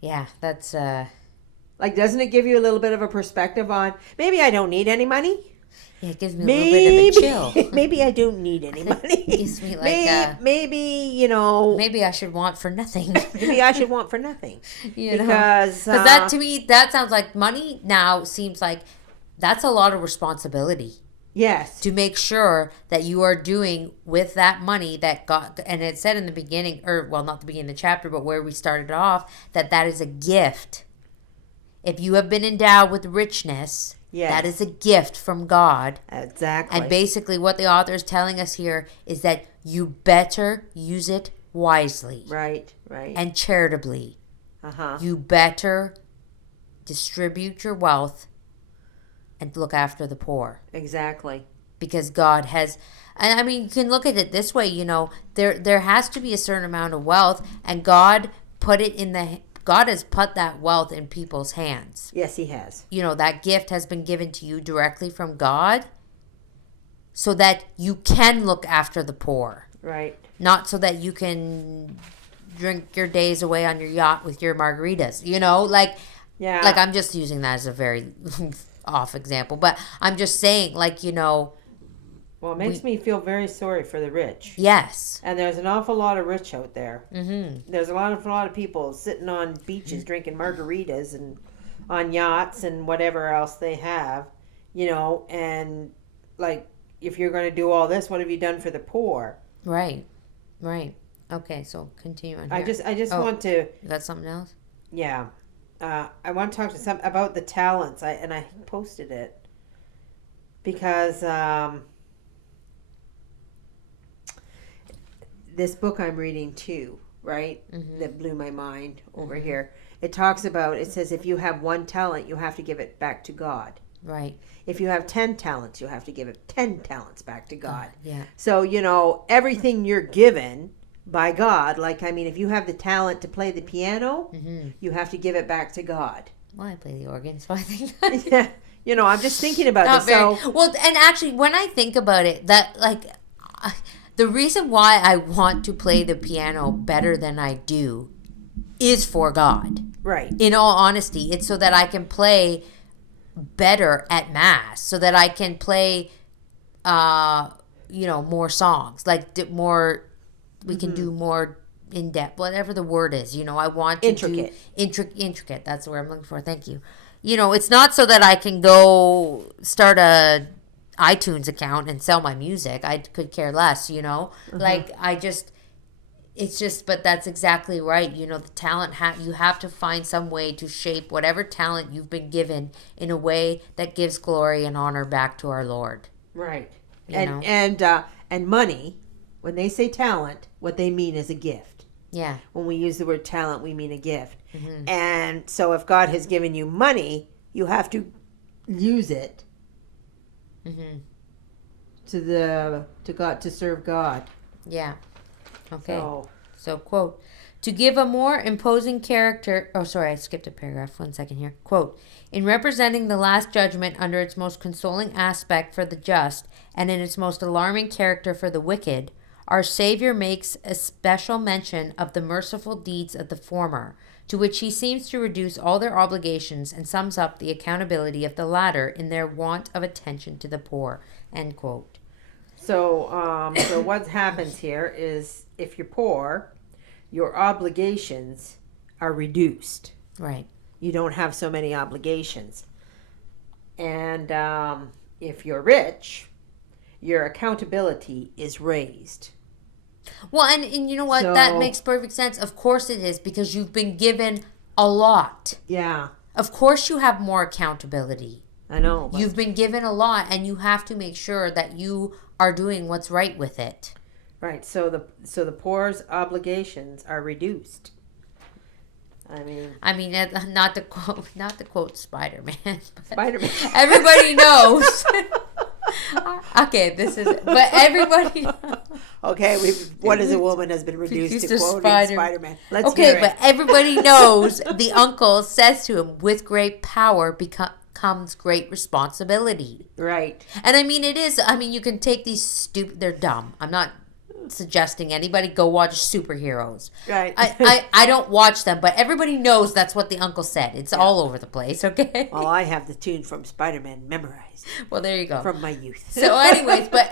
Yeah, that's Like, doesn't it give you a little bit of a perspective on, maybe I don't need any money? yeah, it gives me a little bit of a chill. Maybe I don't need any money. It gives me like maybe maybe I should want for nothing. maybe I should want for nothing. You know? Because that, to me, that sounds like money now seems like that's a lot of responsibility. Yes. To make sure that you are doing with that money that God, and it said in the beginning, or well, not the beginning of the chapter, but where we started off, that is a gift. If you have been endowed with richness, yes, that is a gift from God. Exactly. And basically what the author is telling us here is that you better use it wisely. Right. And charitably. You better distribute your wealth and look after the poor. Exactly. Because God has, and I mean, you can look at it this way, there has to be a certain amount of wealth, and God has put that wealth in people's hands. Yes, he has. That gift has been given to you directly from God so that you can look after the poor. Right. Not so that you can drink your days away on your yacht with your margaritas, Yeah. Like, I'm just using that as a very off example, but I'm just saying, well, it makes me feel very sorry for the rich. Yes. And there's an awful lot of rich out there. Mm-hmm. There's a lot of people sitting on beaches drinking margaritas and on yachts and whatever else they have, and like, if you're going to do all this, what have you done for the poor? Right. Okay, so continue on here. I just want to... You got something else? Yeah. I want to talk to some about the talents. I posted it because this book I'm reading too, right? Mm-hmm. That blew my mind over here. It talks about, it says if you have one talent, you have to give it back to God. Right. If you have 10 talents, you have to give it 10 talents back to God. Yeah. So, everything you're given by God, if you have the talent to play the piano, mm-hmm. you have to give it back to God. Well, I play the organ, so I think yeah. I'm just thinking about this. Well, and actually, when I think about it, that the reason why I want to play the piano better than I do is for God. Right. In all honesty, it's so that I can play better at Mass, so that I can play, more songs, more. We can do more in depth, whatever the word is. I want to do intricate. That's the word I'm looking for. Thank you. It's not so that I can go start a iTunes account and sell my music. I could care less. Mm-hmm. It's just. But that's exactly right. The talent. You have to find some way to shape whatever talent you've been given in a way that gives glory and honor back to our Lord. Right. And money. When they say talent, what they mean is a gift. Yeah. When we use the word talent, we mean a gift. Mm-hmm. And so if God has given you money, you have to use it mm-hmm. to serve God. Yeah. Okay. So quote, to give a more imposing character... Oh, sorry, I skipped a paragraph. 1 second here. Quote, in representing the last judgment under its most consoling aspect for the just and in its most alarming character for the wicked, our Savior makes a special mention of the merciful deeds of the former, to which he seems to reduce all their obligations and sums up the accountability of the latter in their want of attention to the poor. End quote. So what happens here is if you're poor, your obligations are reduced. Right. You don't have so many obligations. And if you're rich, your accountability is raised. Well, and you know what? That makes perfect sense. Of course it is, because you've been given a lot. Yeah. Of course you have more accountability. I know. You've been given a lot, and you have to make sure that you are doing what's right with it. Right. So the poor's obligations are reduced. I mean, not to quote Spider-Man. Spider-Man. Everybody knows. Okay, but everybody. Okay, what is a woman has been reduced to quoting Spider-Man. Let's hear it. But everybody knows the uncle says to him, "With great power comes great responsibility. Right. And I mean, it is. I mean, you can take these they're dumb. I'm not suggesting anybody go watch superheroes. Right. I don't watch them, but everybody knows that's what the uncle said. It's all over the place, okay? Well, I have the tune from Spider-Man memorized. Well, there you go. From my youth. So anyways, but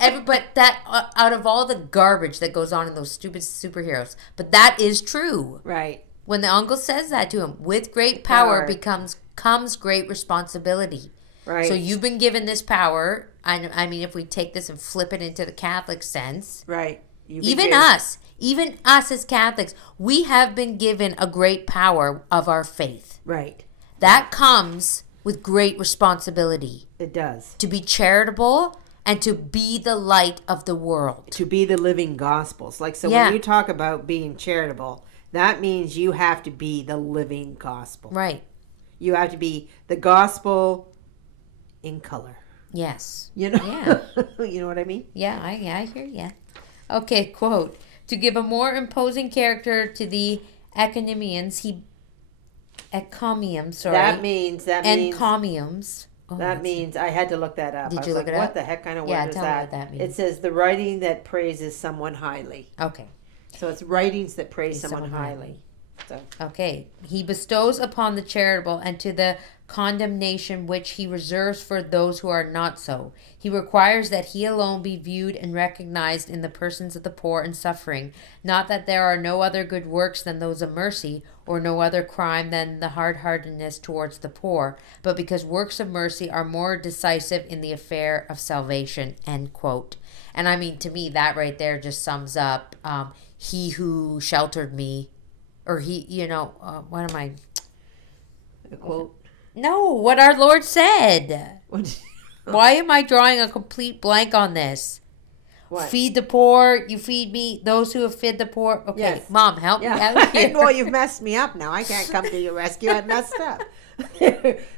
that out of all the garbage that goes on in those stupid superheroes, but that is true. Right. When the uncle says that to him, with great power Power. comes great responsibility. Right. So you've been given this power. I mean, if we take this and flip it into the Catholic sense, Right. even us as Catholics, we have been given a great power of our faith. Right. That comes with great responsibility. It does. To be charitable and to be the light of the world. To be the living gospels. Like, so Yeah. when you talk about being charitable, that means you have to be the living gospel. Right. You have to be the gospel in color. Yes. You know? Yeah. You know what I mean? Yeah, I hear you. Okay, quote. To give a more imposing character to the encomiums, sorry. That means encomiums. Oh, that means I had to look that up. Did I was you look like, it what up? the heck kind of word Yeah, is tell me that? what that means. It says the writing that praises someone highly. Okay. So it's writings that praise someone highly. So Okay. He bestows upon the charitable and to the condemnation which he reserves for those who are not so. He requires that he alone be viewed and recognized in the persons of the poor and suffering, not that there are no other good works than those of mercy, or no other crime than the hard-heartedness towards the poor, but because works of mercy are more decisive in the affair of salvation, end quote. And I mean, to me, that right there just sums up he who sheltered me, or he, what am I? a quote. No, what our Lord said. What? Why am I drawing a complete blank on this? What? Feed the poor, you feed me, those who have fed the poor. Okay, Yes. Mom, help me out here. Well, you've messed me up now. I can't come to your rescue. I messed up.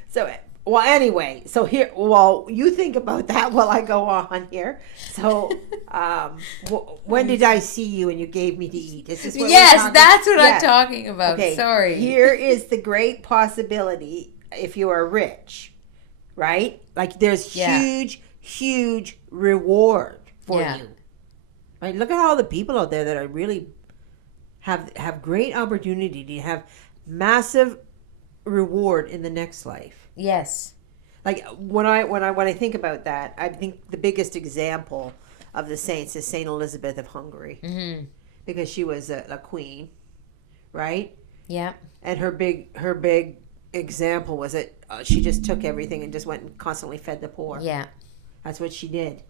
So, well, anyway, so here, well, you think about that while I go on here. So, when did I see you and you gave me to eat? Is this what we're Yes, talking- that's what Yes. I'm talking about. Okay, Sorry. Here is the great possibility if you are rich, right? Like there's huge reward for you. Right? Look at all the people out there that are really have great opportunity to have massive reward in the next life. Yes. Like when I think about that, I think the biggest example of the saints is Saint Elizabeth of Hungary, because she was a queen, right? Yeah. And her big example was that she just took everything and just went and constantly fed the poor. Yeah. That's what she did.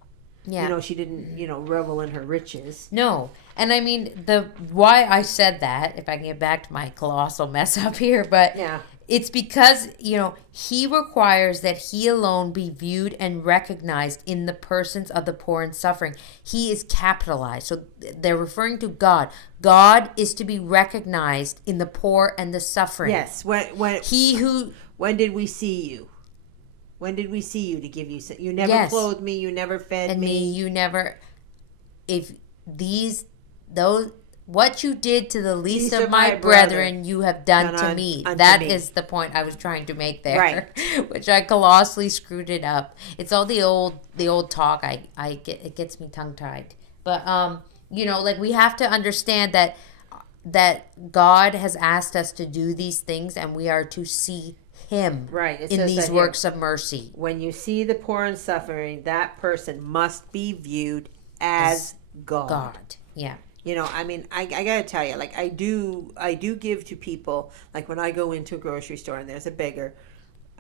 Yeah. She didn't, revel in her riches. No. And I mean, why I said that, if I can get back to my colossal mess up here, but Yeah. it's because, he requires that he alone be viewed and recognized in the persons of the poor and suffering. He is capitalized. So they're referring to God. God is to be recognized in the poor and the suffering. Yes. When did we see you? When did we see you to give you? You never clothed me. You never fed me. You never. If what you did to the least of my brethren, you have done to me. That is the point I was trying to make there, right? Which I colossally screwed it up. It's all the old talk. It gets me tongue tied. But like we have to understand that God has asked us to do these things, and we are to see Him in these works of mercy. When you see the poor and suffering, that person must be viewed as God. God, yeah. I gotta tell you, like I do give to people. Like when I go into a grocery store and there's a beggar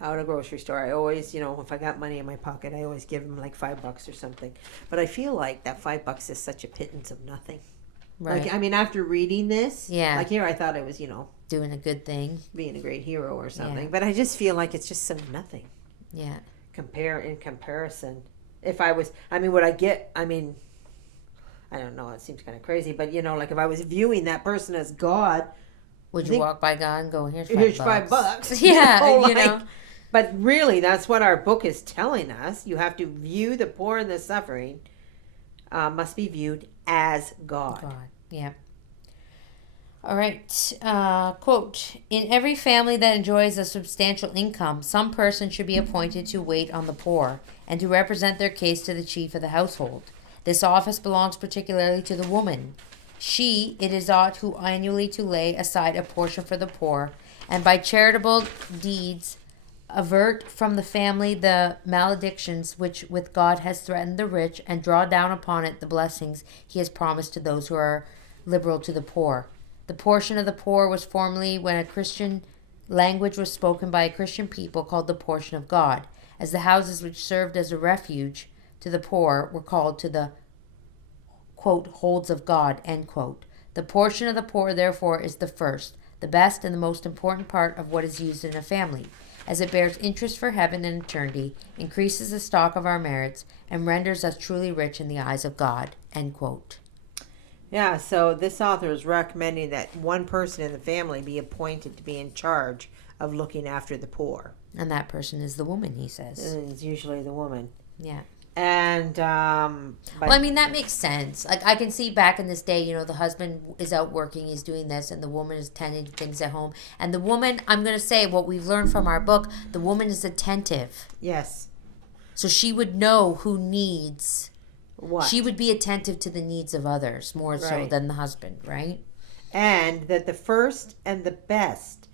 out of a grocery store, I always, if I got money in my pocket, I always give them like $5 or something. But I feel like that $5 is such a pittance of nothing. Right. Like, after reading this, like here I thought I was, doing a good thing, being a great hero or something. Yeah. But I just feel like it's just so nothing. Yeah. In comparison, if I was, would I get? I don't know. It seems kind of crazy, but like if I was viewing that person as God, would you walk by God and go, "Here's $5"? Yeah, But really, that's what our book is telling us. You have to view the poor and the suffering. Must be viewed as God. Yeah. All right. Quote, in every family that enjoys a substantial income, some person should be appointed to wait on the poor and to represent their case to the chief of the household. This office belongs particularly to the woman. She, it is ought who annually to lay aside a portion for the poor, and by charitable deeds avert from the family the maledictions which with God has threatened the rich, and draw down upon it the blessings he has promised to those who are liberal to the poor. The portion of the poor was formerly, when a Christian language was spoken by a Christian people, called the portion of God, as the houses which served as a refuge to the poor were called to the, quote, holds of God, end quote. The portion of the poor, therefore, is the first, the best, and the most important part of what is used in a family, as it bears interest for heaven and eternity, increases the stock of our merits, and renders us truly rich in the eyes of God, end quote. Yeah, so this author is recommending that one person in the family be appointed to be in charge of looking after the poor. And that person is the woman, he says. And it's usually the woman. Yeah. And, well, I mean, that makes sense. Like, I can see back in this day, you know, the husband is out working, he's doing this, and the woman is tending to things at home. And the woman, I'm going to say what we've learned from our book, the woman is attentive. Yes. So she would know who needs... What? She would be attentive to the needs of others more so than the husband, right? And that the first and the best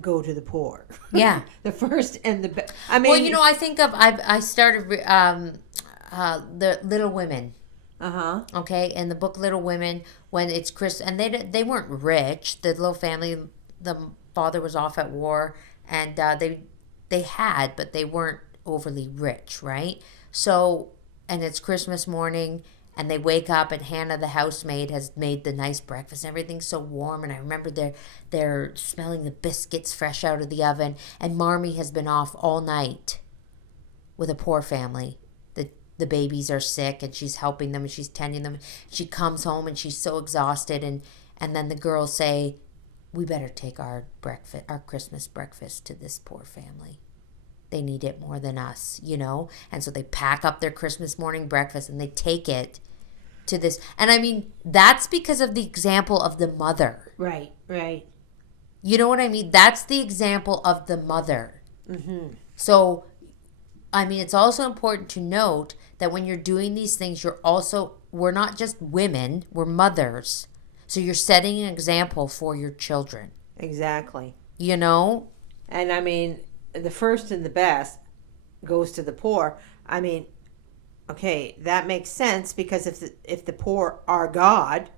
go to the poor. Yeah. The first and the best. I mean, well, you know, I think of I started the Little Women. Okay, in the book Little Women, when it's Chris, and they weren't rich. The little family, the father was off at war, and they had, but they weren't overly rich, right? So, and it's Christmas morning, and they wake up, and Hannah, the housemaid, has made the nice breakfast. Everything's so warm, and I remember they're smelling the biscuits fresh out of the oven, and Marmee has been off all night with a poor family. The babies are sick, and she's helping them, and she's tending them. She comes home, and she's so exhausted, and then the girls say, we better take our Christmas breakfast to this poor family. They need it more than us, you know? And so they pack up their Christmas morning breakfast and they take it to this. And I mean, that's because of the example of the mother. Right. You know what I mean? That's the example of the mother. Mm-hmm. So, I mean, it's also important to note that when you're doing these things, we're not just women, we're mothers. So you're setting an example for your children. Exactly. You know? And I mean, the first and the best goes to the poor. I mean, okay, that makes sense, because if the poor are God,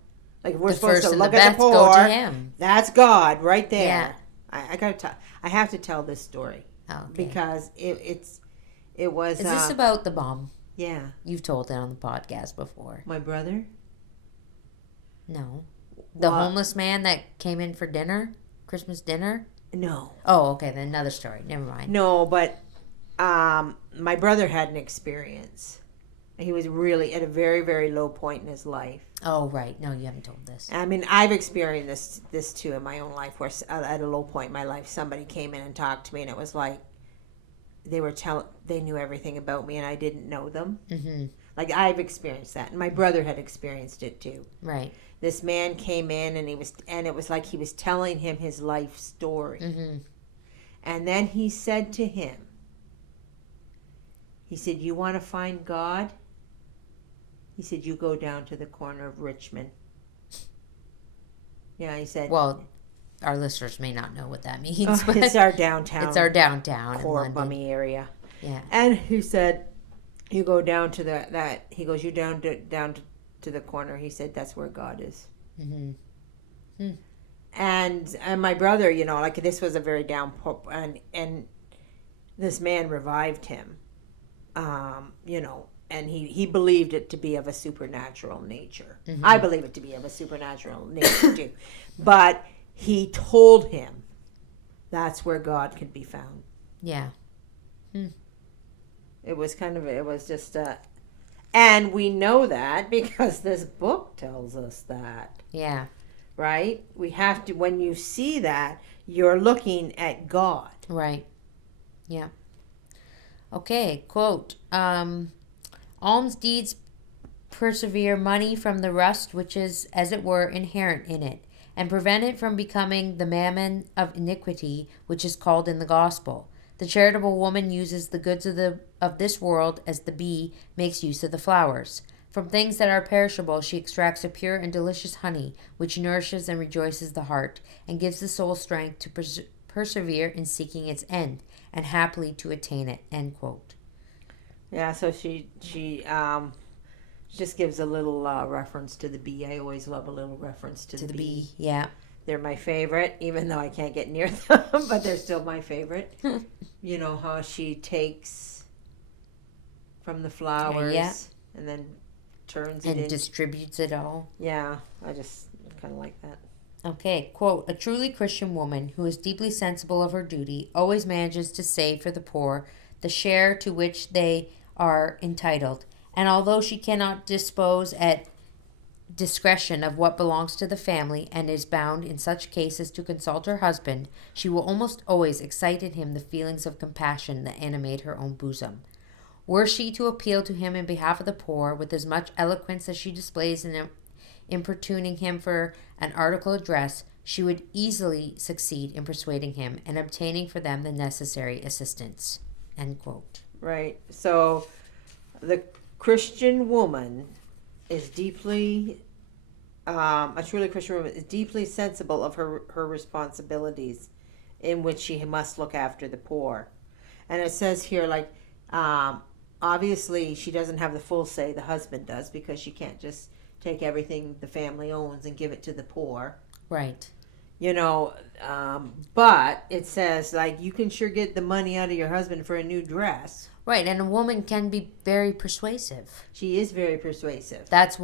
like we're supposed to look at the poor, go to him. That's God right there. Yeah. I have to tell this story. Oh, okay. Because it was. Is this about the bomb? Yeah. You've told it on the podcast before. My brother? No. The homeless man that came in for dinner? Christmas dinner? No. Oh, okay. Then another story. Never mind. No, but my brother had an experience. He was really at a very, very low point in his life. Oh, right. No, you haven't told this. I mean, I've experienced this too in my own life, where at a low point in my life, somebody came in and talked to me, and it was like they knew everything about me, and I didn't know them. Mm-hmm. Like, I've experienced that, and my brother had experienced it too. Right. This man came in, and it was like he was telling him his life story. Mm-hmm. And then he said to him, he said, "You want to find God?" He said, "You go down to the corner of Richmond." Yeah, he said. Well, our listeners may not know what that means. But it's our downtown. It's our downtown core in London. bummy area. Yeah. And he said, "You go down to that." He goes, "You down to the corner." He said, "That's where God is." Mm-hmm. Hmm. And my brother, you know, like, this was a very down, and this man revived him, you know, and he believed it to be of a supernatural nature. Mm-hmm. I believe it to be of a supernatural nature too, but he told him that's where God could be found. Yeah. Hmm. It was just and we know that because this book tells us that. Yeah. Right? We have to, when you see that, you're looking at God. Right. Yeah. Okay, quote, alms deeds persevere money from the rust which is, as it were, inherent in it, and prevent it from becoming the mammon of iniquity which is called in the gospel. The charitable woman uses the goods of this world as the bee makes use of the flowers. From things that are perishable she extracts a pure and delicious honey, which nourishes and rejoices the heart, and gives the soul strength to persevere in seeking its end, and happily to attain it. End quote. Yeah, so she just gives a little reference to the bee. I always love a little reference to the bee. Yeah. They're my favorite, even though I can't get near them, but they're still my favorite. You know how she takes from the flowers and then turns it and distributes it all. Yeah, I just kind of like that. Okay, quote, a truly Christian woman who is deeply sensible of her duty always manages to save for the poor the share to which they are entitled, and although she cannot dispose at discretion of what belongs to the family and is bound in such cases to consult her husband, she will almost always excite in him the feelings of compassion that animate her own bosom. Were she to appeal to him in behalf of the poor with as much eloquence as she displays in importuning him for an article of dress, she would easily succeed in persuading him and obtaining for them the necessary assistance. End quote. Right. So the Christian woman is deeply, a truly Christian woman is deeply sensible of her responsibilities in which she must look after the poor. And it says here, like, obviously she doesn't have the full say, the husband does, because she can't just take everything the family owns and give it to the poor. Right. You know, but it says, like, you can sure get the money out of your husband for a new dress. Right, and a woman can be very persuasive. She is very persuasive. That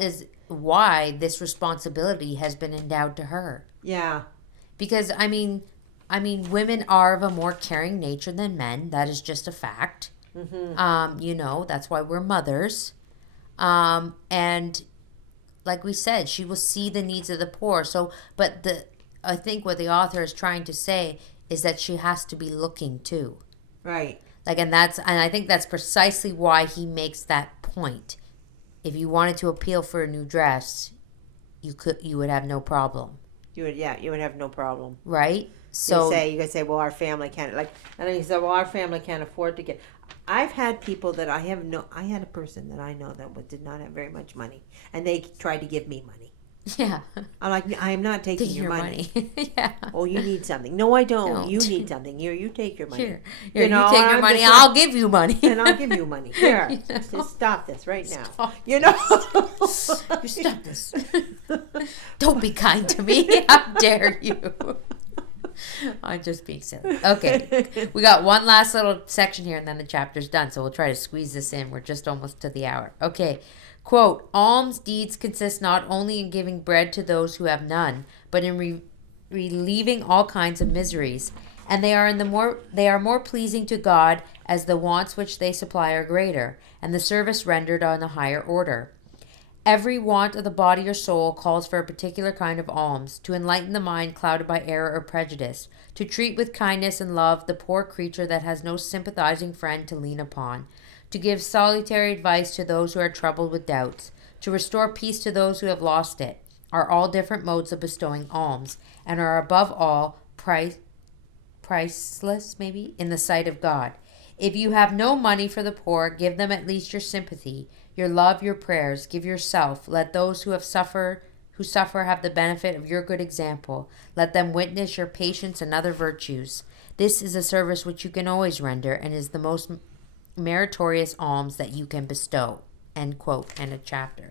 is why this responsibility has been endowed to her. Yeah. Because, I mean, women are of a more caring nature than men. That is just a fact. Mm-hmm. That's why we're mothers. And like we said, she will see the needs of the poor. So, I think what the author is trying to say is that she has to be looking too. Right. And I think that's precisely why he makes that point. If you wanted to appeal for a new dress, you would have no problem. You would have no problem. Right? So you could say, well, our family can't, like, and then he said, well, our family can't afford to get. I've had people that I had a person that I know that did not have very much money, and they tried to give me money. Yeah. I'm like, I am not taking your money. Yeah. Oh, you need something. No, I don't. You need something. Here, you take your money. Here, you take your money, I'll give you money. And I'll give you money. Here, just stop this right now. You know? You stop this. Don't be kind to me. How dare you? I'm just being silly. Okay. We got one last little section here and then the chapter's done. So we'll try to squeeze this in. We're just almost to the hour. Okay. Quote, alms deeds consist not only in giving bread to those who have none, but in relieving all kinds of miseries. And they are more pleasing to God as the wants which they supply are greater, and the service rendered on a higher order. Every want of the body or soul calls for a particular kind of alms, to enlighten the mind clouded by error or prejudice, to treat with kindness and love the poor creature that has no sympathizing friend to lean upon, to give salutary advice to those who are troubled with doubts, to restore peace to those who have lost it, are all different modes of bestowing alms, and are above all priceless, maybe, in the sight of God. If you have no money for the poor, give them at least your sympathy, your love, your prayers. Give yourself. Let those who suffer have the benefit of your good example. Let them witness your patience and other virtues. This is a service which you can always render, and is the most meritorious alms that you can bestow. End quote. End of chapter.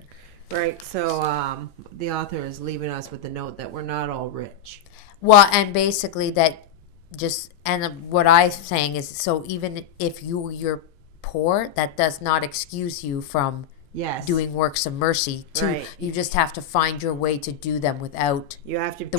Right. So the author is leaving us with the note that we're not all rich. Well, and basically what I'm saying is, so even if you're poor, that does not excuse you from doing works of mercy. You just have to find your way to do them without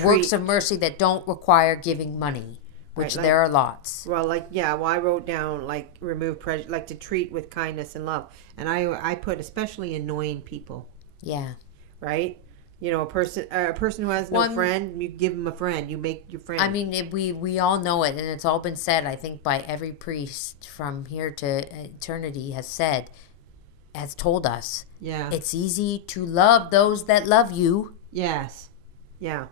works of mercy that don't require giving money. Which there are lots. Well, I wrote down, remove prejudice, to treat with kindness and love. And I put especially annoying people. Yeah. Right? A person who has no friend, you give them a friend. You make your friend. I mean, we all know it, and it's all been said, I think, by every priest from here to eternity has said, has told us. Yeah. It's easy to love those that love you. Yes. Yeah.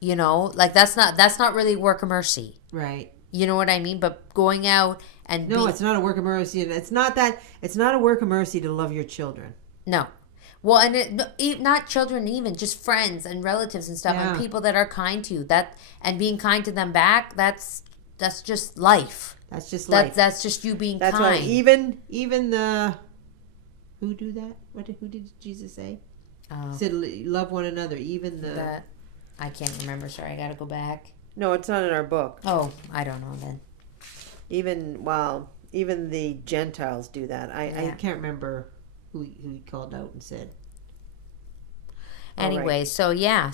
You know, like that's not really work of mercy. Right. You know what I mean? But going out and No, it's not a work of mercy. It's not a work of mercy to love your children. No. Well, and not children, even just friends and relatives and stuff, and people that are kind to you. And being kind to them back. That's just life. That's just life. That's just you being kind. That's why even the who do that? Who did Jesus say? He said love one another. Even the I can't remember. Sorry, I got to go back. No, it's not in our book. Oh, I don't know then. Even the Gentiles do that. I can't remember who he called out and said. Anyway, right.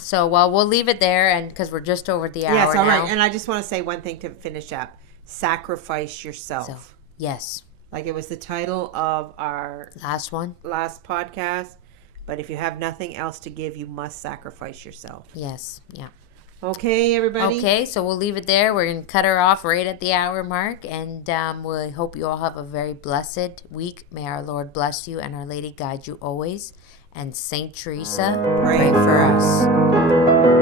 So we'll leave it there, and because we're just over the hour. Yes, all now. right. And I just want to say one thing to finish up: sacrifice yourself. Yes. Like it was the title of our last podcast. But if you have nothing else to give, you must sacrifice yourself. Yes. Yeah. Okay, everybody. Okay, so we'll leave it there. We're going to cut her off right at the hour mark. And we hope you all have a very blessed week. May our Lord bless you and Our Lady guide you always. And Saint Teresa, pray for us.